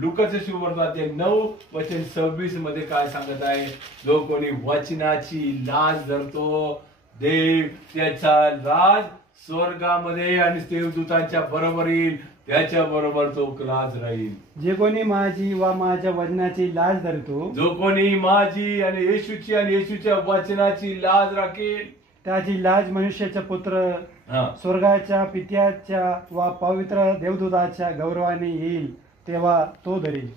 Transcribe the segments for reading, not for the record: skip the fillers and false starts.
लुकाचे शुभवर्तमान 9:26 मध्ये काय सांगत आहे? जो कोणी वचनाची लाज धरतो देव त्याचा लाज स्वर्गामध्ये आणि देवदूतांच्या बरोबर येईल, त्याच्या बरोबर तो लाज राहील. जे कोणी माझी व माझ्या वचनाची लाज धरतो, जो कोणी माझी आणि येशूची आणि येशूच्या वचनाची लाज राखेल, त्याची लाज मनुष्याचा पुत्र स्वर्गाच्या पित्याच्या व पवित्र देवदूताच्या गौरवाने येईल तेव्हा तो धरेल.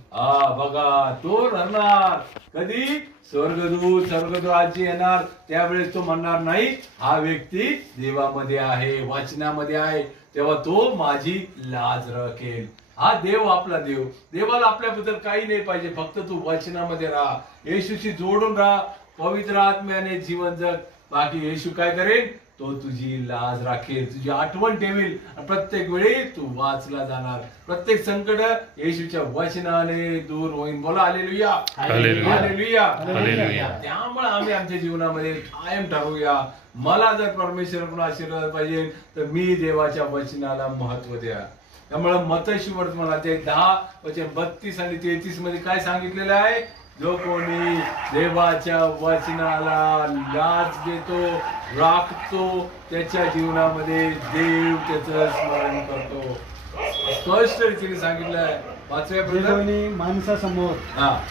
बघा तो राहणार कधी? स्वर्गदूताची येणार त्यावेळेस तो म्हणणार नाही हा व्यक्ती देवामध्ये आहे, वाचनामध्ये आहे, तेव्हा तो माझी लाज राखेल. हा देव आपला देव. देवाला आपल्याबद्दल काही नाही पाहिजे, फक्त तू वचनामध्ये राहा, येशूशी जोडून राहा, पवित्र आत्म्याने जीवन जग. बाकी येशू काय करेल? तो तुझी लाज राखेल, तुझी आठवण ठेवेल. प्रत्येक वेळी तू वाचला जाणार. प्रत्येक संकट येशूच्या वचनाने दूर होईल. बोला हालेलुया, हालेलुया, हालेलुया. त्यामुळे आम्ही आमच्या जीवनामध्ये कायम ठरवूया, मला जर परमेश्वराकडून आशीर्वाद पाहिजे तर मी देवाच्या वचनाला महत्व द्या. त्यामुळे मत्ती शुभवर्तमानाचे 10:32 आणि 33 मध्ये काय सांगितलेलं आहे? जो कोणी देवाच्या वचनाला लाज देतो, राखतो, त्याच्या जीवनामध्ये देव त्याचं स्मरण करतो. स्पष्ट रीतीने सांगितलंय. कोणी माणसासमोर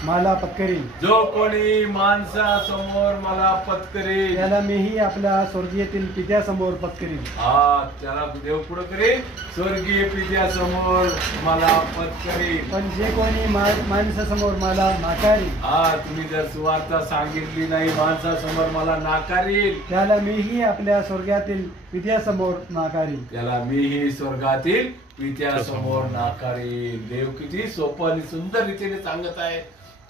मला पत्करेल, जो कोणी माणसासमोर मला पत्करेल, त्याला मीही आपल्या स्वर्गीयतील पित्यासमोर पत्करेल. त्याला देव पुढे करेल, स्वर्गीय पित्यासमोर मला पत्करेल. पण जे कोणी माणसासमोर मला नाकारेल, तुम्ही जर सुवार्ता सांगितली नाही, माणसासमोर मला नाकारेल, त्याला मीही आपल्या स्वर्गातील पित्यासमोर नाकारेल. त्याला मीही स्वर्गातील पित्यासमोर नाकारेल. देव किती सोपं आणि सुंदर रीतीने सांगत आहे.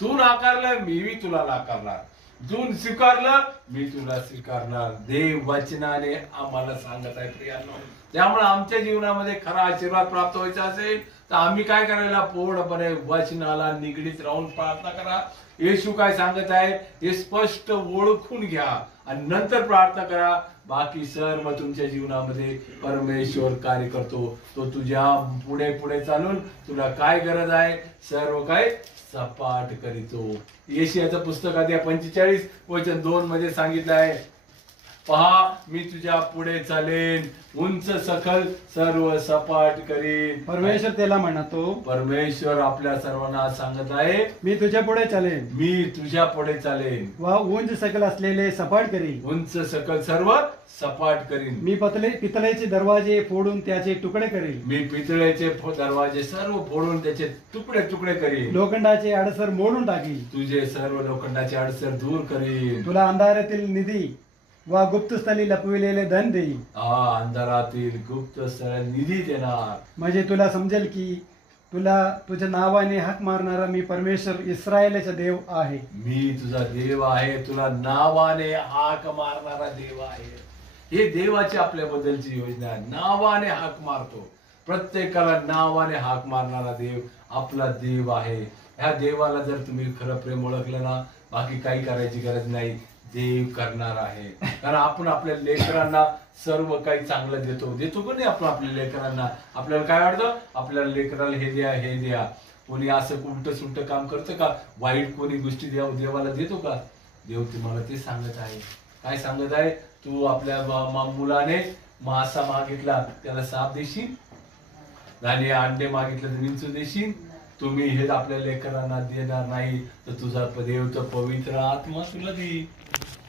तू नाकारलं मीही तुला नाकारणार, तू स्वीकारलं मी तुला स्वीकारणार. देव वचनाने आम्हाला सांगत आहे प्रियांनो. त्यामुळे आमच्या जीवनामध्ये खरा आशीर्वाद प्राप्त व्हायचा असेल तर आम्ही काय करायला? पूर्णपणे वचनाला निगडीत राहून प्रार्थना करा. येशू काय सांगत आहे हे स्पष्ट ओळखून घ्या आणि नंतर प्रार्थना करा. बाकी सर्व तुमच्या जीवनामध्ये परमेश्वर कार्य करतो. तो तुझ्या पुढे पुढे चालून तुला काय गरज आहे सर्व काय सपाट करीतो. यशायाचं पुस्तक 45:2 मध्ये सांगितलं आहे, पहा मी तुझ्या पुढे चालेन, उंच सखल सर्व सपाट करीन. परमेश्वर त्याला म्हणतो, परमेश्वर आपल्या सर्वांना सांगत आहे मी तुझ्या पुढे चालेन, मी तुझ्या पुढे चालेन व उंच सकल असलेले सपाट करीन. उंच सकल सर्व सपाट करीन. मी पितळेचे दरवाजे फोडून त्याचे तुकडे करीन. मी पितळेचे दरवाजे सर्व फोडून त्याचे तुकडे तुकडे करीन. लोखंडाचे अडसर मोडून टाकीन. तुझे सर्व लोखंडाचे अडसर दूर करीन. तुला अंधारातील निधी व गुप्तस्थळी लपविलेले धन देईल. अंधारातील गुप्तस्थळ निधी देणार. म्हणजे तुला समजेल की तुला तुझ्या नावाने हाक मारणारा मी परमेश्वर इस्रायलचा देव आहे. मी तुझा देव आहे, तुला नावाने हाक मारणारा देव आहे. हे देवाची आपल्याबद्दलची योजना आहे. नावाने हाक मारतो. प्रत्येकाला नावाने हाक मारणारा देव आपला देव आहे. ह्या देवाला जर तुम्ही खरं प्रेम ओळखलं ना, बाकी काही करायची गरज नाही. देव करणार आहे. कारण आपण आपल्या लेकरांना सर्व काही चांगलं देतो का नाही? आपण आपल्या लेकरांना आपल्याला काय वाटतं? आपल्याला लेकराला हे द्या हे द्या. कोणी असं उलट सुलट काम करतं का? वाईट कोणी गोष्टी देवाला देतो का? देव तुम्हाला ते सांगत आहे. काय सांगत आहे? तू आपल्या मुलाने मासा मागितला त्याला साप देशील, आणि अंडे मागितलं तर विंचू देशील. तुम्ही हे आपल्या लेकरांना देणार नाही तर तुझा देव तर पवित्र आत्मा तुला देईल.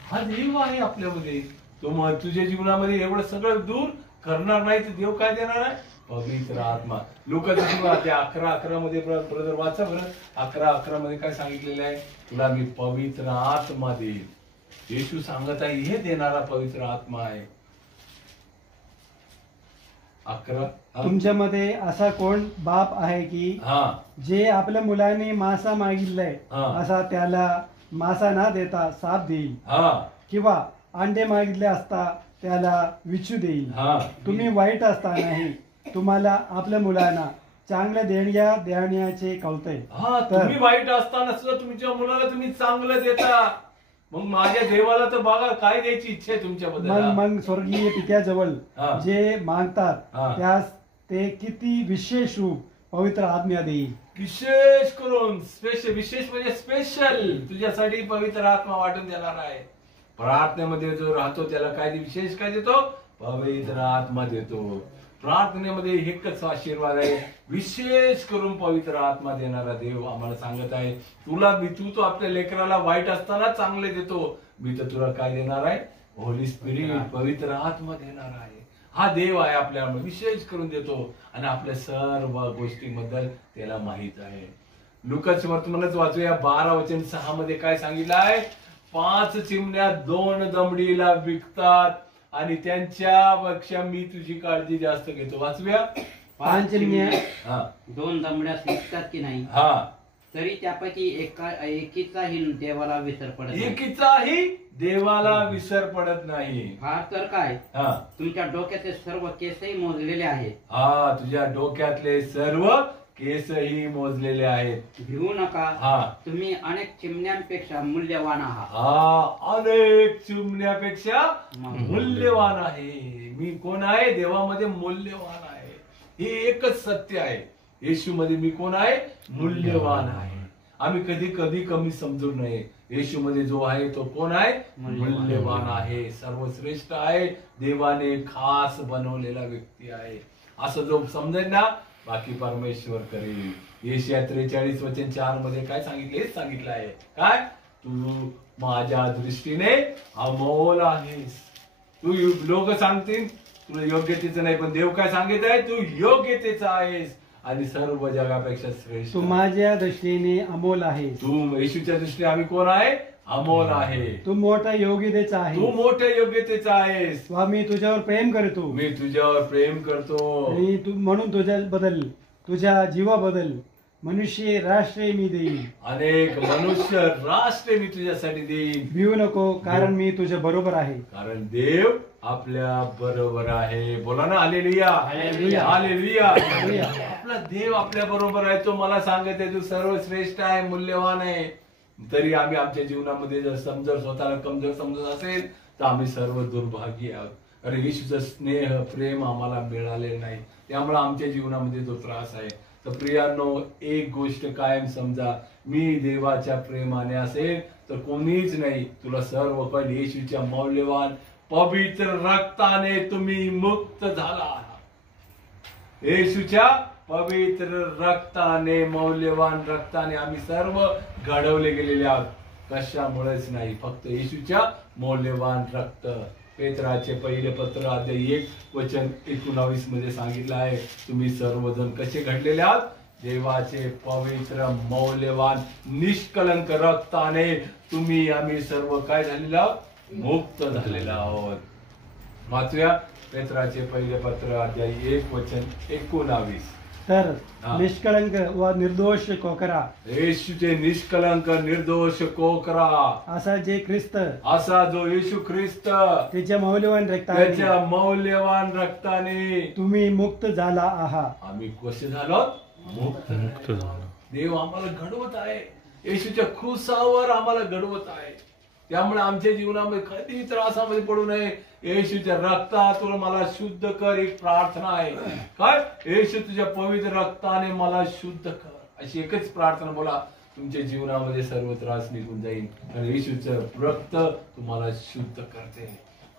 हा देव आहे आपल्यामध्ये. तो मग तुझ्या जीवनामध्ये एवढं सगळं दूर करणार नाही तर देव काय देणार आहे? पवित्र आत्मा. लोकांचं जीवन ते 11:11 मध्ये ब्रदर वाचा बरं. 11:11 मध्ये काय सांगितलेलं आहे? तुला मी पवित्र आत्मा देईल. येशू सांगत आहे हे देणारा पवित्र आत्मा आहे. 11 तुमच्यामध्ये असा कोण बाप आहे की जे आपल्या मुलाने मासा मागितलाय असा त्याला मासा ना देता साप देईल, किंवा अंडे मागितले असता त्याला विचू देईल. तुम्ही वाईट असतानाही तुम्हाला आपल्या मुलांना चांगल्या देणग्या देण्याचे कळतंय. तुम्ही वाईट असताना सुद्धा तुमच्या मुलाला तुम्ही चांगलं देता. मग माझ्या देवाला तर बघा काय द्यायची इच्छा आहे तुमच्याबद्दल. मग स्वर्गीय पित्याजवळ जे मागतात त्यास ते किती विशेष रूप पवित्र आत्मा देईल. विशेष करून विशेष म्हणजे स्पेशल तुझ्यासाठी पवित्र आत्मा वाटून देणार आहे. प्रार्थनेमध्ये जो राहतो त्याला काय विशेष काय देतो? पवित्र आत्मा देतो. प्रार्थनेमध्ये एकच आशीर्वाद आहे, विशेष करून पवित्र आत्मा देणारा देव आम्हाला सांगत आहे, तू तो आपल्या लेकराला वाईट असताना चांगले देतो, मी तर तुला काय देणार आहे? होली स्पिरिट, पवित्र आत्मा देणार आहे. हा देव आहे आपल्याला विशेष करून देतो आणि आपल्या सर्व गोष्टींबद्दल त्याला माहित आहे. लुकाच्या वर्तमानात वाचूया 12:6 मध्ये काय सांगितलं आहे? 5 चिमण्या 2 दमडीला विकतात आणि त्यांच्यापेक्षा मी तुझी काळजी जास्त घेतो. वाचूया. 5 चिमण्या 2 दमड्या विकतात की नाही, तरी त्यापैकी एकीचाही देवाला विसर पडत नाही. एकीचाही देवाला विसर पडत नाही. फार तर काय, तुमच्या डोक्याचे सर्व केसही मोजलेले आहेत. तुझ्या डोक्यातले सर्व केसही मोजलेले आहेत. भिवू नका, तुम्ही अनेक चिमण्यांपेक्षा मूल्यवान आहात. अनेक चिमण्यापेक्षा मूल्यवान आहे. मी कोण आहे? देवामध्ये मूल्यवान आहे. हे एकच सत्य आहे. येशू मध्ये मी कोण आहे? मूल्यवान आहे. आम्ही कधी कधी कमी समजू नये. येशू मध्ये जो आहे तो कोण आहे? मूल्यवान आहे, सर्वश्रेष्ठ आहे, देवाने खास बनवलेला व्यक्ती आहे. असं जो समजेल ना, बाकी परमेश्वर करेल. येशया 43:4 मध्ये काय सांगितलं? हेच सांगितलं आहे. काय? तू माझ्या दृष्टीने अमोल आहेस. तू लोक सांगतील तुला योग्यतेचं नाही, पण देव काय सांगित आहे? तू योग्यतेचा आहेस आणि सर्व जगापेक्षा श्रेष्ठ. तू माझ्या दृष्टीने अमोल आहे. तू येशूच्या दृष्टीने आम्ही कोण आहे? अमोल आहे. तू मोठ्या योग्यतेचा आहे. तू मोठ्या योग्यतेचा आहेस. मी तुझ्यावर प्रेम करतो. मी तुझ्यावर प्रेम करतो. आणि तू म्हणून तुझ्या जीवाबद्दल मनुष्य राष्ट्रे मी देईन. अनेक मनुष्य राष्ट्रे मी तुझ्यासाठी देईन. भिवू नको, कारण मी तुझ्या बरोबर आहे. कारण देव आपल्या बरोबर आहे. बोला ना, हालेलुया, हालेलुया, हालेलुया. आपला देव आपल्या बरोबर आहे. तो मला सांगत आहे तू सर्वश्रेष्ठ आहे, मूल्यवान आहे. तरी आम्ही आमच्या जीवनामध्ये जर स्वतःला कमजोर समजत असेल तर आम्ही सर्व दुर्भागी आहोत. अरे येशूचं स्नेह प्रेम आम्हाला मिळालेलं नाही, त्यामुळे आमच्या जीवनामध्ये तो त्रास आहे. तर प्रियांनो, एक गोष्ट कायम समजा, मी देवाच्या प्रेमाने असेल तर कोणीच नाही. तुला सर्व काही येशूच्या मौल्यवान पवित्र रक्ताने तुम्ही मुक्त झाला आहात. येशूच्या पवित्र रक्ताने, मौल्यवान रक्ताने आम्ही सर्व घडवले गेलेले आहोत. कशामुळेच नाही, फक्त येशूच्या मौल्यवान रक्त. पेत्राचे पहिले पत्र अध्याय 1:19 मध्ये सांगितलं आहे, तुम्ही सर्वजण कसे घडलेले आहात? देवाचे पवित्र मौल्यवान निष्कलंक रक्ताने तुम्ही आम्ही सर्व काय झालेलो आहोत? मुक्त झालेलो आहोत. वाचूया पेत्राचे पहिले पत्र अध्याय 1:19. तर निष्कळंक व निर्दोष कोकरा, येशूचे निष्कलंक निर्दोष कोकरा, असा जो येशू ख्रिस्त त्याच्या मौल्यवान रक्ताने तुम्ही मुक्त झाला आहात. आम्ही कसे झालो? मुक्त झालो. देव आम्हाला घडवत आहे. येशूच्या क्रूसावर आम्हाला घडवत आहे. त्यामुळे आमच्या जीवनामध्ये कधी त्रासामध्ये पडू नये. येशूच्या रक्तातून मला शुद्ध कर, एक प्रार्थना आहे. काय? येशू तुझ्या पवित्र रक्ताने मला शुद्ध कर, अशी एकच प्रार्थना बोला. तुमच्या जीवनामध्ये सर्व त्रास निघून जाईल आणि येशूचं रक्त तुम्हाला शुद्ध करते.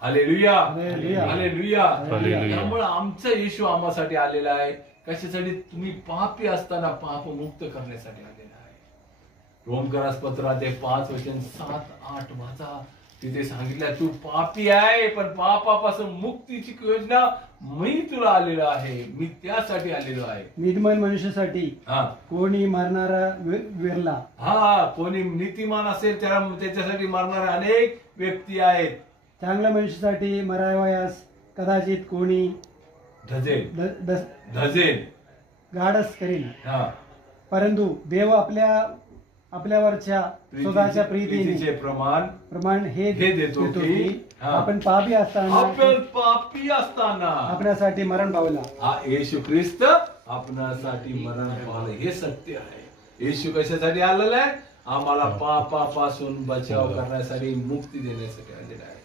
Hallelujah, hallelujah. त्यामुळे आमचा येशू आम्हासाठी आलेला आहे. कशासाठी? तुम्ही पापी असताना पाप मुक्त करण्यासाठी आलेला आहे. रोमकरास पत्रात 5:7-8 वाचा. तिथे सांगितलं तू पापी आहे, पण पापापासून मुक्तीची योजना मी तुला आलेलो आहे. मी त्यासाठी आलेलो आहे. निर्मल मनुष्यासाठी कोणी मारणारा विरला. कोणी नीतिमान असेल त्याच्यासाठी मारणारे अनेक व्यक्ती आहेत. चांगल्या मनुष्यासाठी मरावयास कदाचित कोणी धजेल गाडस करेल. परंतु देव आपल्यावरच्या स्वतःच्या प्रीतीचे प्रमाण हे देतो की आपण पापी असताना आपल्यासाठी मरण पावला. येशू ख्रिस्त आपणासाठी मरण पावले. हे सत्य आहे. येशू कशासाठी आलेला आहे? आम्हाला पापापासून बचाव करण्यासाठी, मुक्ती देण्यासाठी आलेला आहे.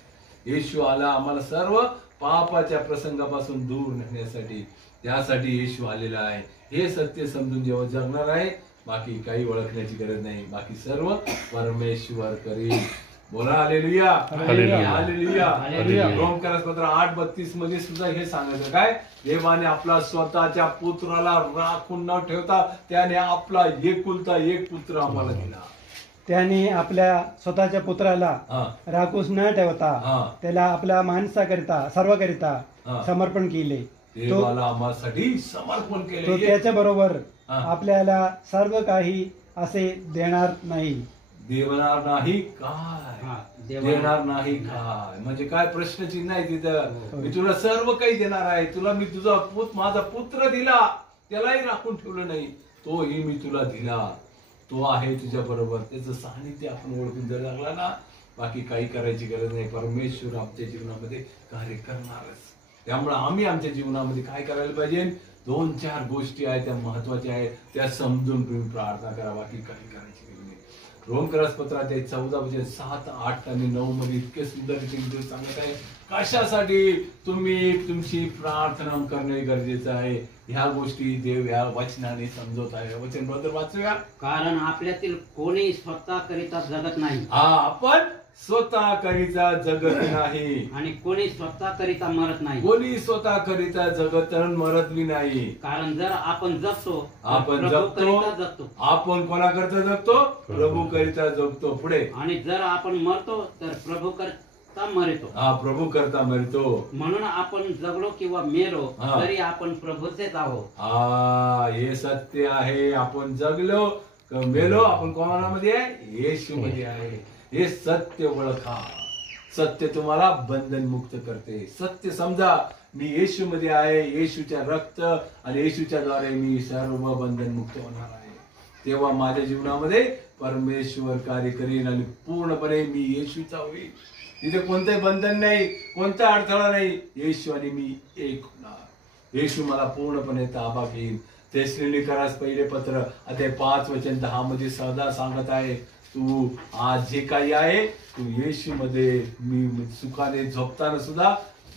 येशू आला आम्हाला सर्व पापाच्या प्रसंगापासून दूर नेण्यासाठी. त्यासाठी येशू आलेला आहे. हे सत्य समजून जेव्हा जगणार आहे, बाकी काही ओळखण्याची गरज नाही, बाकी सर्व परमेश्वर करील. बोला हालेलुया, हालेलुया. हालेलुया. हालेलुया. रोमकरासपत्र 8:32 मध्ये सुद्धा हे सांगायचं काय, देवाने आपला स्वतःच्या पुत्राला राखून न ठेवता त्याने आपला एकुलता एक पुत्र आम्हाला दिला. त्याने आपल्या स्वतःच्या पुत्राला हा. राखूस न ठेवता हा. त्याला आपल्या माणसाकरिता सर्वकरिता हा. समर्पण केले. तो देवाला आम्हासाठी समर्पण तो केले. त्याच्या बरोबर हा. आपल्याला सर्व काही असे देणार नाही. देणार नाही काय, हा, देणार नाही काय म्हणजे काय प्रश्नचिन्ह आहे तिथं. हो. मी तुला सर्व काही देणार आहे, तुला मी तुझा माझा पुत्र दिला, त्यालाही राखून ठेवलं नाही, तोही मी तुला दिला, तो आहे तुझ्या बरोबर. त्याचं सानिध्य आपण ओळखून जर लागला ना, बाकी काही करायची गरज नाही. परमेश्वर आमच्या जीवनामध्ये कार्य करणारच. त्यामुळे आम्ही आमच्या जीवनामध्ये काय करायला पाहिजे, 2-4 गोष्टी आहेत त्या महत्वाच्या आहेत, त्या समजून तुम्ही प्रार्थना करा, बाकी काही करायची गरज नाही. रोमकरासपत्रात 14:7, 8 आणि 9 मध्ये इतके सुंदर रीतीने सांगत आहे कशासाठी तुम्ही तुमची प्रार्थना करणे गरजेचं आहे. ह्या गोष्टी देव या वचनाने समजवत आहे. वचन बरोबर वाचूया. कारण आपल्यातील कोणी स्वतः करिता जगत नाही आपण स्वतः करिता जगत नाही, आणि कोणी स्वतः करिता मरत नाही. कोणी स्वतः करिता जगत आणि मरत बी नाही. कारण जर आपण जगतो तर आपण प्रभू जगतो, करिता जगतो, आपण कोणाकरिता जगतो, प्रभू करिता जगतो. पुढे आणि जर आपण मरतो तर प्रभू करता मरतो. हा, प्रभू करता मरतो. म्हणून आपण जगलो किंवा मेलो हा. तरी आपण प्रभूचेच आहोत. हा, हे सत्य आहे. आपण जगलो का मेलो, आपण कोणामध्ये आहे, येशू मध्ये आहे. हे सत्य ओळखा. सत्य तुम्हाला बंधनमुक्त करते. सत्य समजा, मी येशू मध्ये आहे, येशूच्या रक्त आणि येशूच्या द्वारे मी सर्व बंधनमुक्त होणार आहे. तेव्हा माझ्या जीवनामध्ये परमेश्वर कार्य करीन आणि पूर्णपणे मी येशूचा होईल. तिथे कोणतंही बंधन नाही, कोणता अडथळा नाही. येशू आणि मी एक होणार. येशू मला पूर्णपणे ताबा घेईल. तेसलोनिकरास पहिले पत्र अध्याय 5:10 मध्ये सदा सांगत आहे, तू आज जे काही आहे तू येशू मध्ये, मी सुखाने झोपताना सुद्धा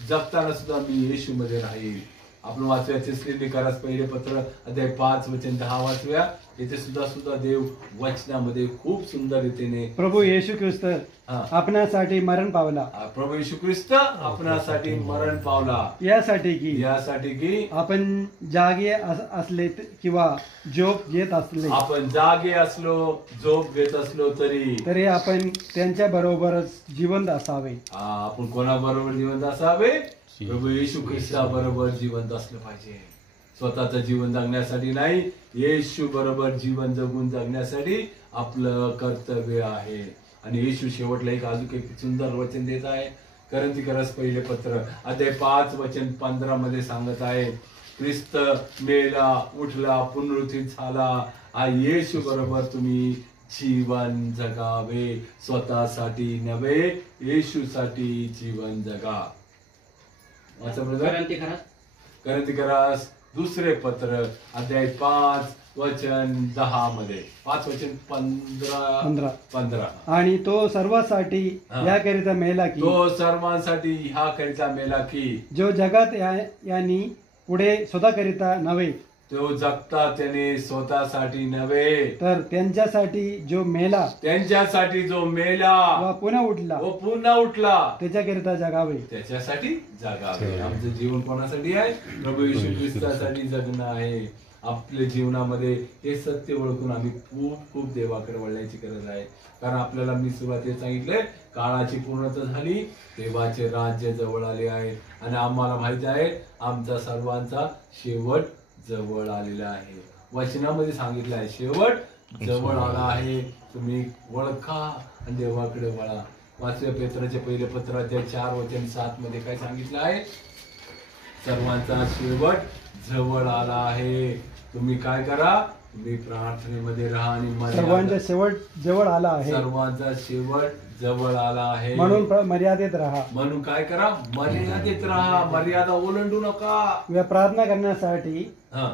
जगताना सुद्धा मी येशू मध्ये राहील. आपण वाचूया तेसलोनिकरास पहिले पत्र अध्याय 5:10 वाचूया. इथे सुद्धा देव वचनामध्ये खूप सुंदर रीतीने प्रभू येशू ख्रिस्त हा. आपणासाठी मरण पावला. प्रभू येशू ख्रिस्त आपणासाठी मरण पावला, यासाठी की आपण जागे असले किंवा झोप घेत असले, आपण जागे असलो, झोप घेत असलो तरी आपण त्यांच्या बरोबरच जिवंत असावे. आपण कोणाबरोबर जिवंत असावे, प्रभू येशू ख्रिस्ता बरोबर जिवंत असलं पाहिजे. स्वतःचं जीवन जगण्यासाठी नाही, येशू बरोबर जीवन जगून जगण्यासाठी आपलं कर्तव्य आहे. आणि येशू शेवटला अजून एक सुंदर वचन देत आहे. करंथीकरास पहिले पत्र अध्याय 5:15 मध्ये सांगत आहे, ख्रिस्त मेला, उठला, पुनरुत्थित झाला, येशू बरोबर तुम्ही जीवन जगावे. स्वतःसाठी नव्हे, येशूसाठी जीवन जगा. करंथीकरास दुसरे पत्र अध्याय 5:10 मध्ये 5:15. आणि तो सर्वांसाठी याकरिता मेला की, तो सर्वांसाठी ह्या करिता मेला की, जो जगात यांनी पुढे स्वतःकरिता नव्हे, तो जगता त्याने स्वतःसाठी नव्हे, तर त्यांच्यासाठी जो मेला व पुन्हा उठला त्याच्याकरिता जगावे. त्याच्यासाठी जगावे. आमचं जीवन कोणासाठी आहे, प्रभू येशू ख्रिस्तासाठी जगणं आहे. आपल्या जीवनामध्ये हे सत्य ओळखून आम्ही खूप खूप देवाकडे वळण्याची गरज आहे. कारण आपल्याला मी सुरुवातीला सांगितलंय, काळाची पूर्णता झाली, देवाचे राज्य जवळ आले आहे आणि आम्हाला माहिती आहे आमचा सर्वांचा शेवट जवळ आलेला आहे. वचनामध्ये सांगितलं आहे शेवट जवळ आला आहे. तुम्ही ओळखा आणि देवाकडे वळा. वाचूया पेत्राचे पहिले पत्र अध्याय 4:7 मध्ये काय सांगितलं आहे, सर्वांचा शेवट जवळ आला आहे. तुम्ही काय करा, तुम्ही प्रार्थनेमध्ये राहा आणि सर्वांचा शेवट जवळ आला आहे. सर्वांचा शेवट जवळ आला आहे म्हणून मर्यादेत राहा. म्हणून काय करा, मर्यादेत राहा. मर्यादा ओलांडू नका. प्रार्थना करण्यासाठी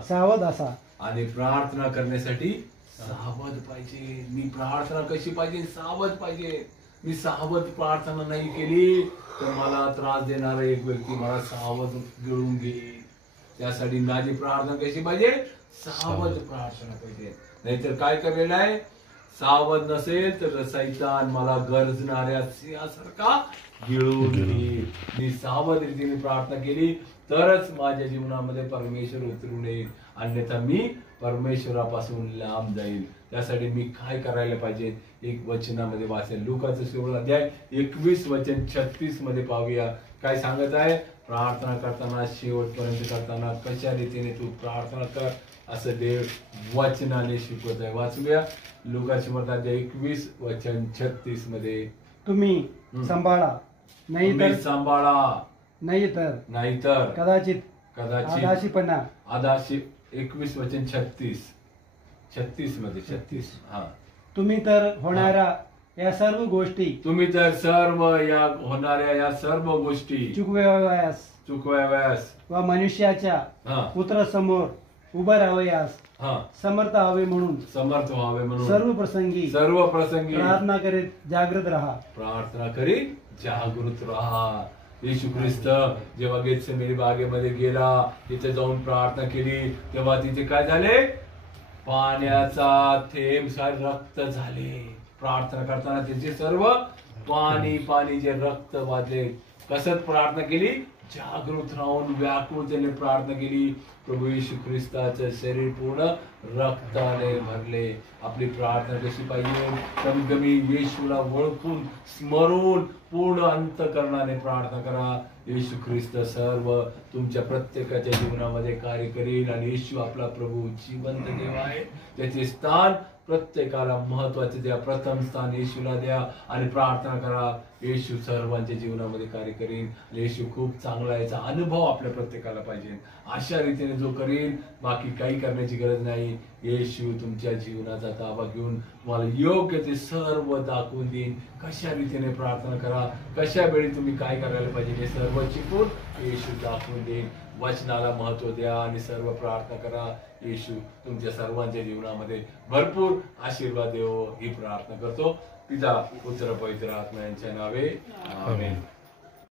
सावध असा. आणि प्रार्थना करण्यासाठी सावध पाहिजे. मी प्रार्थना कशी पाहिजे, सावध पाहिजे. मी सावध प्रार्थना नाही केली तर मला त्रास देणारा एक व्यक्ती मला सावध गिळून घेईल. त्यासाठी माझी प्रार्थना कशी पाहिजे, सावध प्रार्थना पाहिजे. नाहीतर काय करेल आहे, सावध नसेल तर सैतान मला गरजणाऱ्या सिंहासारखा गिळून घेईल. मी सावध रीतीने प्रार्थना केली तरच माझ्या जीवनामध्ये परमेश्वर उतरून येईल, अन्यथा मी परमेश्वरापासून लांब जाईल. त्यासाठी मी काय करायला पाहिजे, एक वचनामध्ये वाचेल. लुकाचं 16 अध्याय 21 वचन 36 मध्ये पाहूया. काय सांगत आहे, प्रार्थना करताना शेवटपर्यंत करताना कशा रीतीने तू प्रार्थना कर असं देव वचनाने शिकवत आहे. वाचूया लुकाचे अध्याय 21 वचन 36 मध्ये. तुम्ही सांभाळा सांभाळा नाहीतर कदाचित आदाशीपणा. 21 वचन 36 मध्ये 36. हा. तुम्ही तर होणाऱ्या या सर्व गोष्टी चुकवाव्यास व मनुष्याच्या पुत्रासमोर उभं राहावयास समर्थ व्हावे म्हणून सर्व प्रसंगी प्रार्थना करीत जागृत राहा. येशू ख्रिस्त जेव्हा गेत्सेमनी बागेमध्ये गेला, तिथे जाऊन प्रार्थना केली, तेव्हा तिथे काय झाले, पाण्याचा थेंब सारे रक्त झाले. प्रार्थना करताना त्याचे सर्व पाणी जे रक्त वाजले. कसं प्रार्थना केली, जागृत राहून व्याकुळतेने प्रार्थना केली. प्रभू येशू ख्रिस्ताचं शरीर पूर्ण रक्ताने भरले. आपली प्रार्थना कशी पाहिजे, कमी कमी येशूला ओळखून स्मरून पूर्ण अंतःकरणाने प्रार्थना करा. येशू ख्रिस्त सर्व तुमच्या प्रत्येकाच्या जीवनामध्ये कार्य करेल. आणि येशू आपला प्रभू जिवंत देव आहे. त्याचे स्थान प्रत्येकाला महत्वाचे द्या. प्रथम स्थान येशूला द्या आणि प्रार्थना करा. येशू सर्वांच्या जीवनामध्ये कार्य करेल. येशू खूप चांगला, याचा अनुभव आपल्या प्रत्येकाला पाहिजे. अशा रीतीने जो करेल, बाकी काही करण्याची गरज नाही. येशू तुमच्या जीवनाचा ताबा घेऊन तुम्हाला योग्य ते सर्व दाखवून देईन. कशा रीतीने प्रार्थना करा, कशा वेळी तुम्ही काय करायला पाहिजे, हे सर्व शिकून येशू दाखवून देईन. वचनाला महत्व द्या आणि सर्व प्रार्थना करा. येशू तुमच्या सर्वांच्या जीवनामध्ये भरपूर आशीर्वाद देवो ही प्रार्थना करतो. पिता पुत्र पवित्र आत्मा यांच्या नावे आमेन.